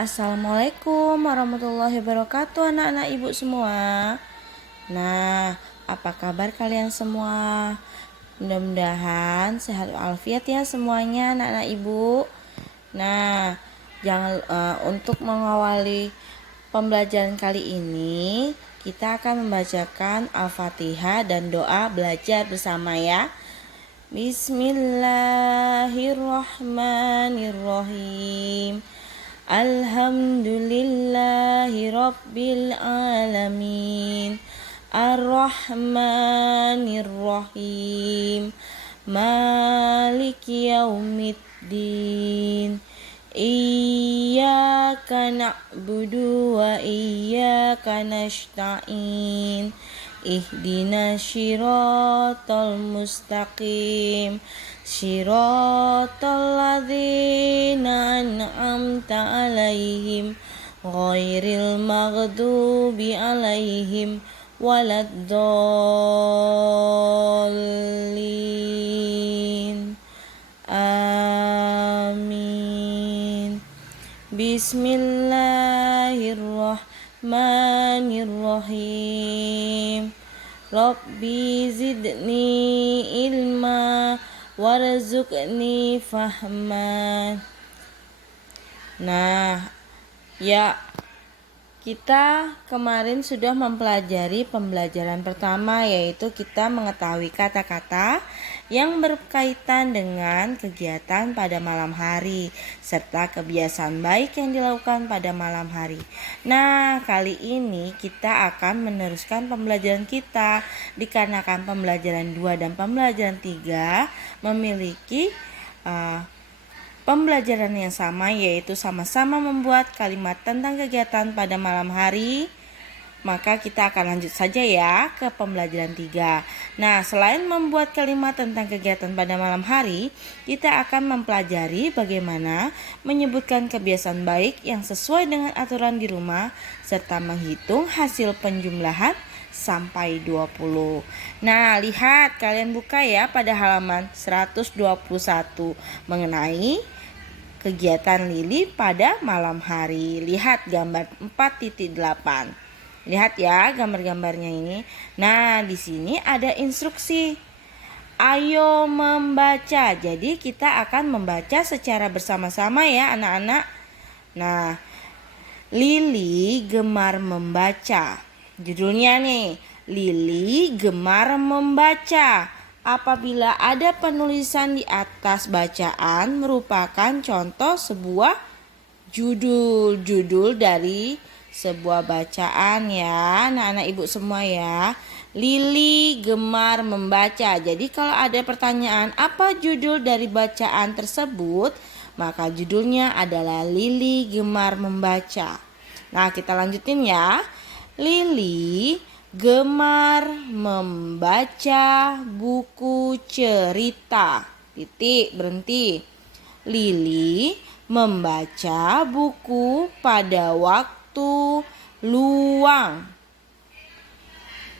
Assalamualaikum warahmatullahi wabarakatuh anak-anak ibu semua. Nah, apa kabar kalian semua? Mudah-mudahan sehat walafiat ya semuanya anak-anak ibu. Nah, untuk mengawali pembelajaran kali ini, kita akan membacakan Al-Fatihah dan doa belajar bersama ya. Bismillahirrahmanirrahim. Alhamdulillahi rabbil alamin. Ar-Rahmanir-Rahim. Maliki yaumiddin. Iyyaka na'budu wa iyyaka nasta'in. Ihdinas siratal mustaqim. Siratal ladzina an'amta 'alaihim ghairil maghdubi 'alaihim waladdallin. Amin. Bismillahirrahmanirrahim. Rabbi zidni ilma warzuqni fahman. Nah, ya, kita kemarin sudah mempelajari pembelajaran pertama, yaitu kita mengetahui kata-kata yang berkaitan dengan kegiatan pada malam hari serta kebiasaan baik yang dilakukan pada malam hari. Nah, kali ini kita akan meneruskan pembelajaran kita dikarenakan pembelajaran 2 dan pembelajaran 3 memiliki pembelajaran yang sama, yaitu sama-sama membuat kalimat tentang kegiatan pada malam hari. Maka kita akan lanjut saja ya ke pembelajaran 3. Nah, selain membuat kalimat tentang kegiatan pada malam hari, kita akan mempelajari bagaimana menyebutkan kebiasaan baik yang sesuai dengan aturan di rumah serta menghitung hasil penjumlahan sampai 20. Nah, lihat, kalian buka ya pada halaman 121 mengenai kegiatan Lili pada malam hari. Lihat gambar 4.8. Lihat ya gambar-gambarnya ini. Nah, di sini ada instruksi. Ayo membaca. Jadi kita akan membaca secara bersama-sama ya anak-anak. Nah, Lili gemar membaca. Judulnya nih, Lili gemar membaca. Apabila ada penulisan di atas bacaan merupakan contoh sebuah judul dari sebuah bacaan ya anak-anak ibu semua ya. Lili gemar membaca. Jadi kalau ada pertanyaan apa judul dari bacaan tersebut, maka judulnya adalah Lili gemar membaca. Nah, kita lanjutin ya. Lili gemar membaca buku cerita. Titik, berhenti. Lili membaca buku pada waktu luang.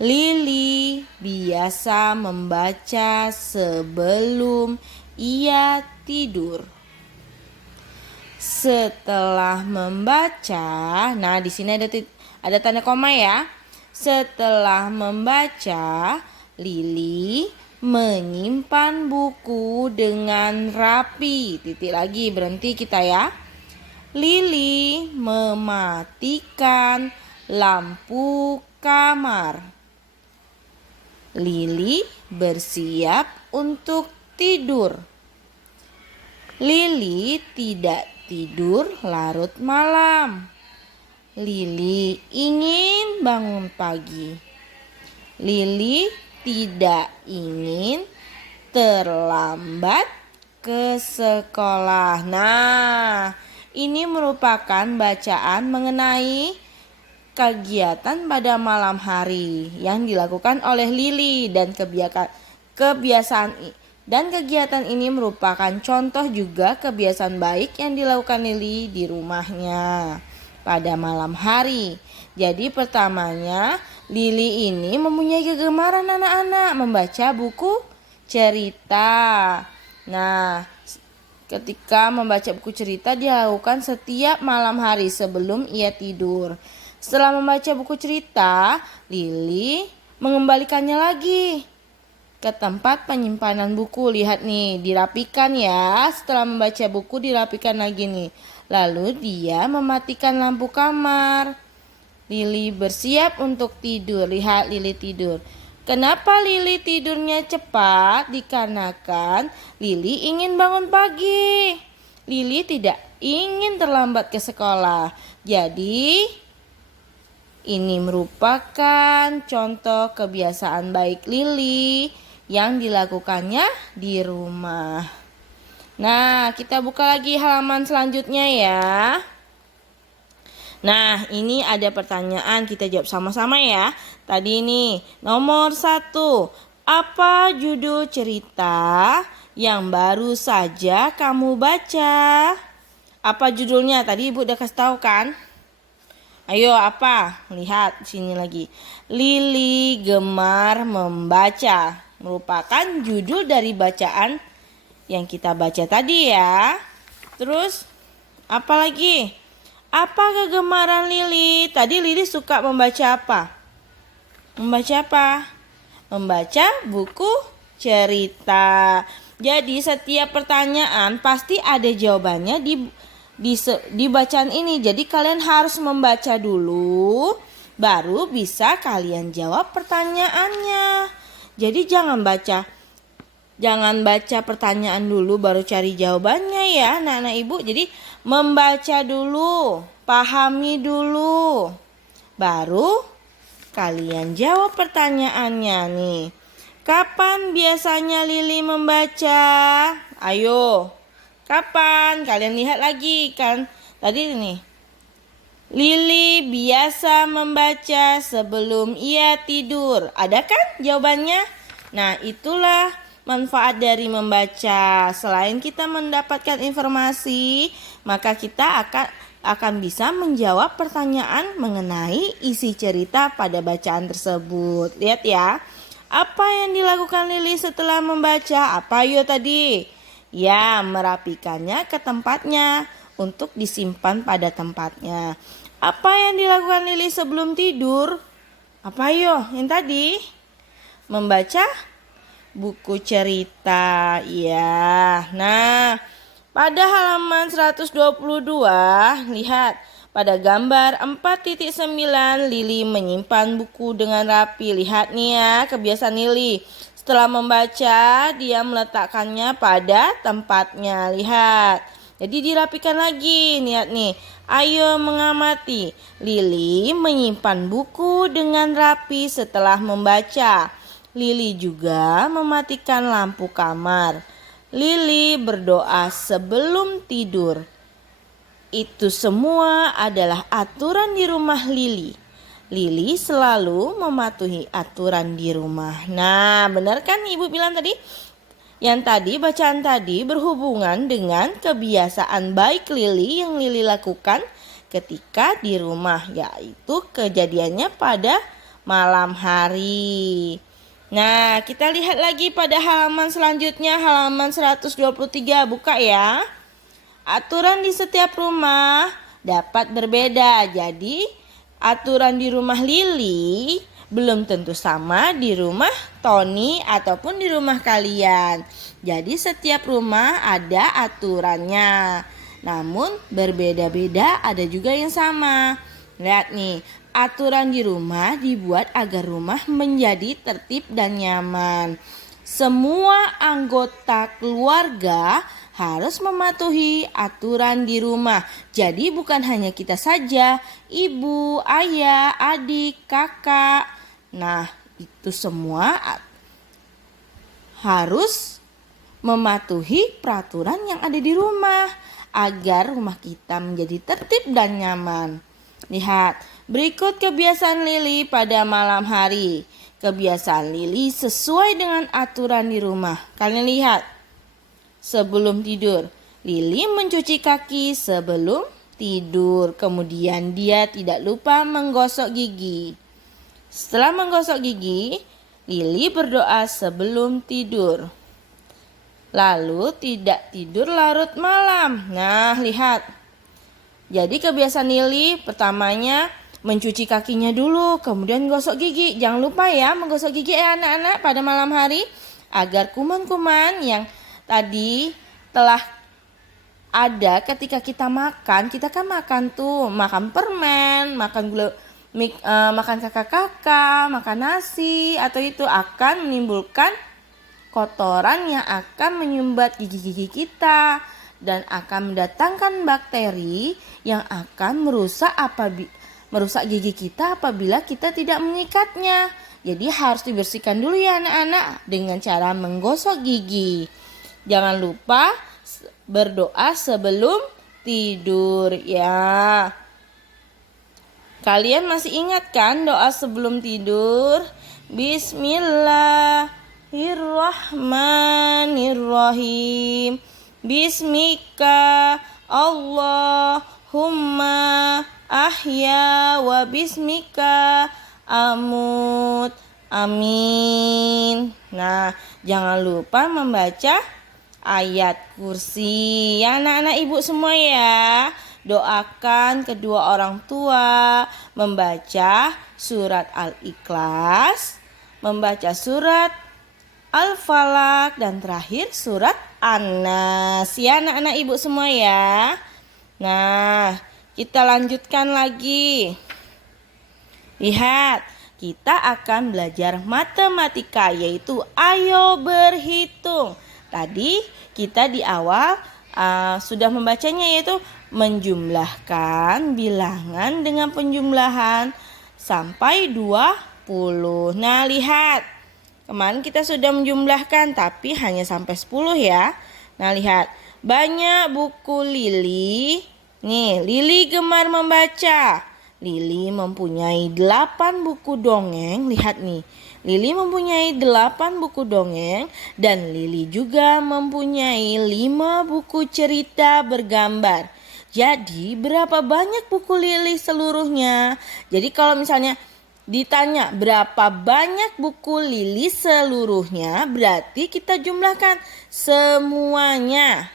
Lili biasa membaca sebelum ia tidur. Setelah membaca, nah di sini ada tanda koma ya. Setelah membaca, Lili menyimpan buku dengan rapi. Titik lagi, berhenti kita ya. Lili mematikan lampu kamar. Lili bersiap untuk tidur. Lili tidak tidur larut malam. Lili ingin bangun pagi. Lili tidak ingin terlambat ke sekolah. Nah, ini merupakan bacaan mengenai kegiatan pada malam hari yang dilakukan oleh Lili dan kebiasaan dan kegiatan ini merupakan contoh juga kebiasaan baik yang dilakukan Lili di rumahnya pada malam hari. Jadi pertamanya Lili ini mempunyai kegemaran anak-anak membaca buku cerita. Nah, ketika membaca buku cerita dilakukan setiap malam hari sebelum ia tidur. Setelah membaca buku cerita, Lili mengembalikannya lagi ke tempat penyimpanan buku. Lihat nih, dirapikan ya. Setelah membaca buku dirapikan lagi nih. Lalu dia mematikan lampu kamar. Lili bersiap untuk tidur. Lihat Lili tidur. Kenapa Lili tidurnya cepat? Dikarenakan Lili ingin bangun pagi. Lili tidak ingin terlambat ke sekolah. Jadi ini merupakan contoh kebiasaan baik Lili yang dilakukannya di rumah. Nah, kita buka lagi halaman selanjutnya ya. Nah, ini ada pertanyaan, kita jawab sama-sama ya. Tadi ini, nomor 1. Apa judul cerita yang baru saja kamu baca? Apa judulnya? Tadi Ibu udah kasih tahu kan? Ayo, apa? Lihat sini lagi. Lili gemar membaca. Merupakan judul dari bacaan yang kita baca tadi ya. Terus, apa lagi? Apa kegemaran Lili? Tadi Lili suka membaca apa? Membaca apa? Membaca buku cerita. Jadi setiap pertanyaan pasti ada jawabannya di bacaan ini. Jadi kalian harus membaca dulu, baru bisa kalian jawab pertanyaannya. Jadi jangan baca pertanyaan dulu baru cari jawabannya ya anak-anak ibu. Jadi membaca dulu, pahami dulu, baru kalian jawab pertanyaannya nih. Kapan biasanya Lili membaca? Ayo, kapan? Kalian lihat lagi kan tadi nih. Lili biasa membaca sebelum ia tidur. Ada kan jawabannya? Nah, itulah manfaat dari membaca. Selain kita mendapatkan informasi, maka kita akan bisa menjawab pertanyaan mengenai isi cerita pada bacaan tersebut. Lihat ya. Apa yang dilakukan Lili setelah membaca? Apa yo tadi? Ya, merapikannya ke tempatnya untuk disimpan pada tempatnya. Apa yang dilakukan Lili sebelum tidur? Apa yo yang tadi? Membaca buku cerita. Ya. Nah, pada halaman 122, lihat pada gambar 4.9 Lili menyimpan buku dengan rapi. Lihat nih ya, kebiasaan Lili. Setelah membaca, dia meletakkannya pada tempatnya. Lihat. Jadi dirapikan lagi. Lihat nih. Ayo mengamati. Lili menyimpan buku dengan rapi setelah membaca. Lili juga mematikan lampu kamar. Lili berdoa sebelum tidur. Itu semua adalah aturan di rumah Lili. Lili selalu mematuhi aturan di rumah. Nah, benar kan Ibu bilang tadi? Yang tadi, bacaan tadi berhubungan dengan kebiasaan baik Lili yang Lili lakukan ketika di rumah, yaitu kejadiannya pada malam hari. Nah, kita lihat lagi pada halaman selanjutnya, halaman 123, buka ya. Aturan di setiap rumah dapat berbeda. Jadi, aturan di rumah Lili belum tentu sama di rumah Tony ataupun di rumah kalian. Jadi, setiap rumah ada aturannya. Namun, berbeda-beda, ada juga yang sama. Lihat nih, aturan di rumah dibuat agar rumah menjadi tertib dan nyaman. Semua anggota keluarga harus mematuhi aturan di rumah. Jadi bukan hanya kita saja, ibu, ayah, adik, kakak. Nah, itu semua harus mematuhi peraturan yang ada di rumah agar rumah kita menjadi tertib dan nyaman. Lihat, berikut kebiasaan Lili pada malam hari. Kebiasaan Lili sesuai dengan aturan di rumah. Kalian lihat. Sebelum tidur, Lili mencuci kaki sebelum tidur. Kemudian dia tidak lupa menggosok gigi. Setelah menggosok gigi, Lili berdoa sebelum tidur. lalu tidak tidur larut malam. Nah, lihat. Jadi kebiasaan Lili pertamanya mencuci kakinya dulu, kemudian gosok gigi. Jangan lupa ya menggosok gigi anak-anak pada malam hari agar kuman-kuman yang tadi telah ada ketika kita makan. Kita kan makan tuh, makan permen, makan gula, makan kakak-kakak, makan nasi, atau itu akan menimbulkan kotoran yang akan menyumbat gigi-gigi kita dan akan mendatangkan bakteri yang akan merusak gigi kita apabila kita tidak menyikatnya. Jadi harus dibersihkan dulu ya anak-anak dengan cara menggosok gigi. Jangan lupa berdoa sebelum tidur ya. Kalian masih ingat kan doa sebelum tidur? Bismillahirrahmanirrahim. Bismika Allahumma ahya wa bismika amut. Amin. Nah, jangan lupa membaca ayat kursi ya anak-anak ibu semua ya. Doakan kedua orang tua membaca surat Al-Ikhlas, membaca surat Al-Falaq, dan terakhir surat An-Nas. Ya anak-anak ibu semua ya. Nah, kita lanjutkan lagi. Lihat, kita akan belajar matematika yaitu ayo berhitung. Tadi kita di awal sudah membacanya yaitu menjumlahkan bilangan dengan penjumlahan sampai 20. Nah, lihat. Kemarin kita sudah menjumlahkan tapi hanya sampai 10 ya. Nah, lihat. Banyak buku Lili. Nih, Lili gemar membaca. Lili mempunyai 8 buku dongeng. Lihat nih. Lili mempunyai 8 buku dongeng dan Lili juga mempunyai 5 buku cerita bergambar. Jadi berapa banyak buku Lili seluruhnya? Jadi kalau misalnya ditanya berapa banyak buku Lili seluruhnya, berarti kita jumlahkan semuanya.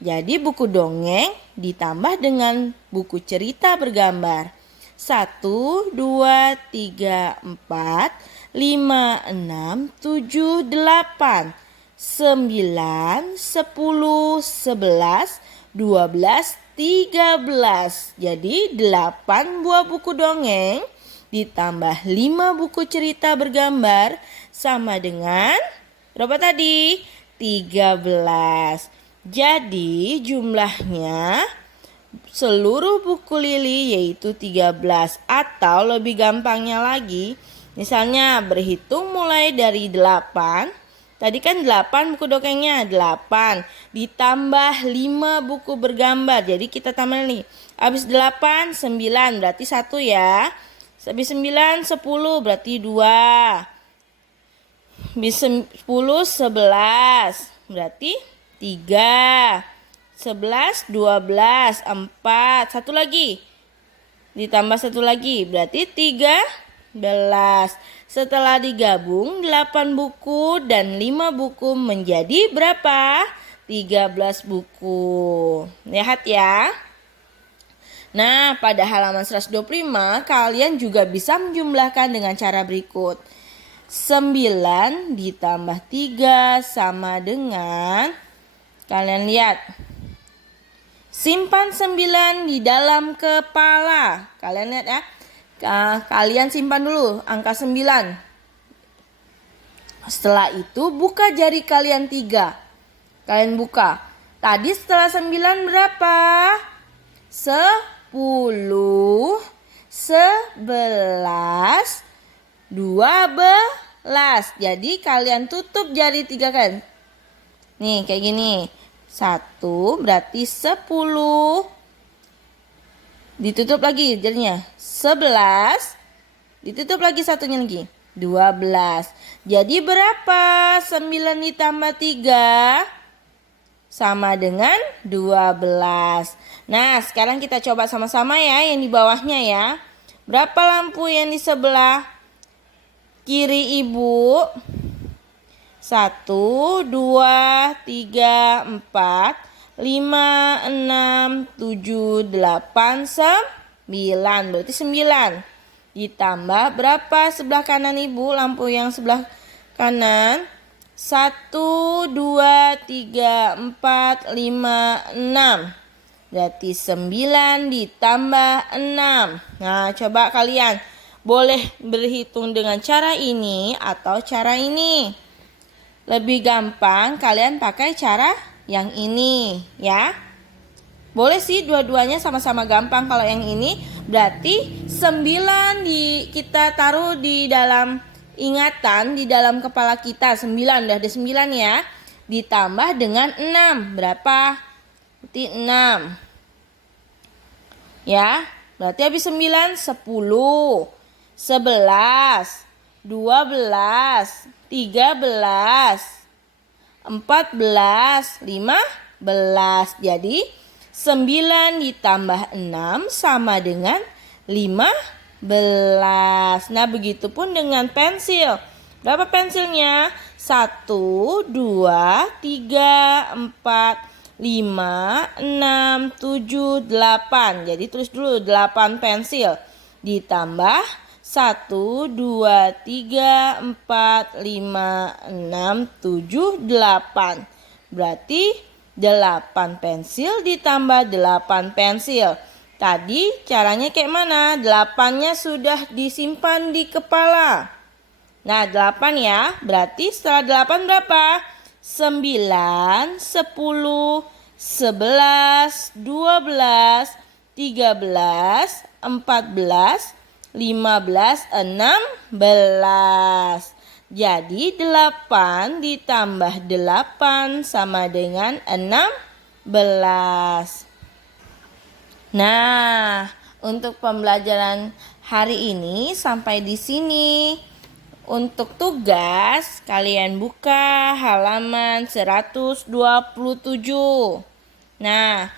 Jadi buku dongeng ditambah dengan buku cerita bergambar. 1, 2, 3, 4, 5, 6, 7, 8, 9, 10, 11, 12, 13. Jadi 8 buah buku dongeng ditambah 5 buku cerita bergambar sama dengan berapa tadi? 13. Jadi jumlahnya seluruh buku Lili yaitu 13. Atau lebih gampangnya lagi, misalnya berhitung mulai dari 8. Tadi kan 8 buku dongengnya, 8 ditambah 5 buku bergambar. Jadi kita tambah nih. Habis 8, 9 berarti 1 ya. Habis 9, 10 berarti 2. Habis 10, 11 berarti 3. 11, 12, 4. Satu lagi. Ditambah 1 lagi berarti 13. Setelah digabung 8 buku dan 5 buku menjadi berapa? 13 buku. Lihat ya. Nah, pada halaman 125 kalian juga bisa menjumlahkan dengan cara berikut. 9 ditambah 3 sama dengan, kalian lihat, simpan 9 di dalam kepala. Kalian lihat ya. Kalian simpan dulu angka 9. Setelah itu buka jari kalian 3. Kalian buka. Tadi setelah 9 berapa? 10, 11, 12. Jadi kalian tutup jari 3 kan. Nih kayak gini. 1 berarti 10. Ditutup lagi jadinya 11. Ditutup lagi satunya lagi 12. Jadi berapa? 9 ditambah 3 sama dengan 12. Nah, sekarang kita coba sama-sama ya yang di bawahnya ya. Berapa lampu yang di sebelah kiri ibu? 1, 1, 2, 3, 4, 5, 6, 7, 8, 9. Berarti 9. Ditambah berapa sebelah kanan Ibu? Lampu yang sebelah kanan. 1, 2, 3, 4, 5, 6. Berarti 9 ditambah 6. Nah, coba kalian boleh berhitung dengan cara ini atau cara ini. Lebih gampang kalian pakai cara yang ini ya. Boleh sih dua-duanya sama-sama gampang. Kalau yang ini berarti 9 kita taruh di dalam ingatan, di dalam kepala kita. 9, udah ada 9 ya. Ditambah dengan 6. Berapa? Berarti 6. Ya, berarti habis 9, 10, 11, 12, 13, 14, 15. Jadi 9 ditambah 6 sama dengan 15. Nah, begitupun dengan pensil. Berapa pensilnya? 1, 2, 3, 4, 5, 6, 7, 8. Jadi tulis dulu 8 pensil. Ditambah 1, 2, 3, 4, 5, 6, 7, 8. Berarti 8 pensil ditambah 8 pensil. Tadi caranya kayak mana? 8-nya sudah disimpan di kepala. Nah, 8 ya. Berarti setelah 8 berapa? 9, 10, 11, 12, 13, 14, 15, 16. Jadi 8 ditambah 8 sama dengan 16. Nah, untuk pembelajaran hari ini sampai di sini. Untuk tugas, kalian buka halaman 127. Nah,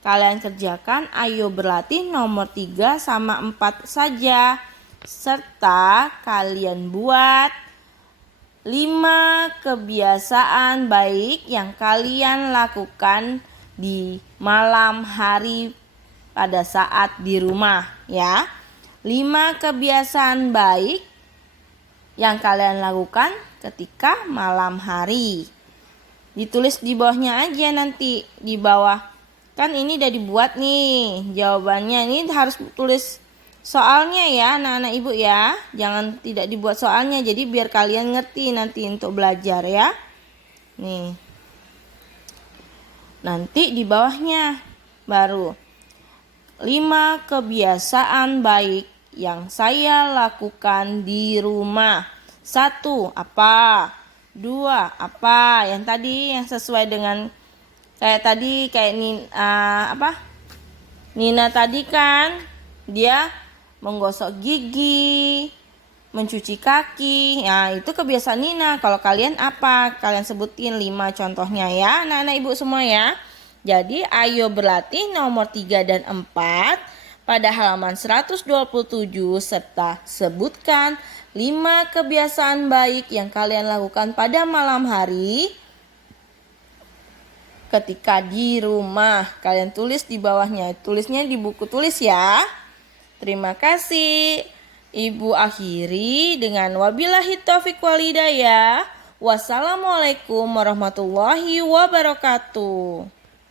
kalian kerjakan ayo berlatih nomor 3 sama 4 saja. Serta kalian buat 5 kebiasaan baik yang kalian lakukan di malam hari pada saat di rumah ya. 5 kebiasaan baik yang kalian lakukan ketika malam hari. Ditulis di bawahnya aja nanti. Di bawah. Kan ini udah dibuat nih. Jawabannya ini harus tulis soalnya ya anak-anak ibu ya. Jangan tidak dibuat soalnya. Jadi biar kalian ngerti nanti untuk belajar ya. Nih. Nanti di bawahnya baru 5 kebiasaan baik yang saya lakukan di rumah. 1, apa? 2, apa? Yang tadi yang sesuai dengan kayak Nina tadi kan dia menggosok gigi, mencuci kaki. Nah, itu kebiasaan Nina. Kalau kalian apa? Kalian sebutin 5 contohnya ya, anak-anak ibu semua ya. Jadi ayo berlatih nomor 3 dan 4 pada halaman 127 serta sebutkan 5 kebiasaan baik yang kalian lakukan pada malam hari ketika di rumah. Kalian tulis di bawahnya. Tulisnya di buku tulis ya. Terima kasih. Ibu akhiri dengan wabillahi taufiq wal hidayah. Wassalamualaikum warahmatullahi wabarakatuh.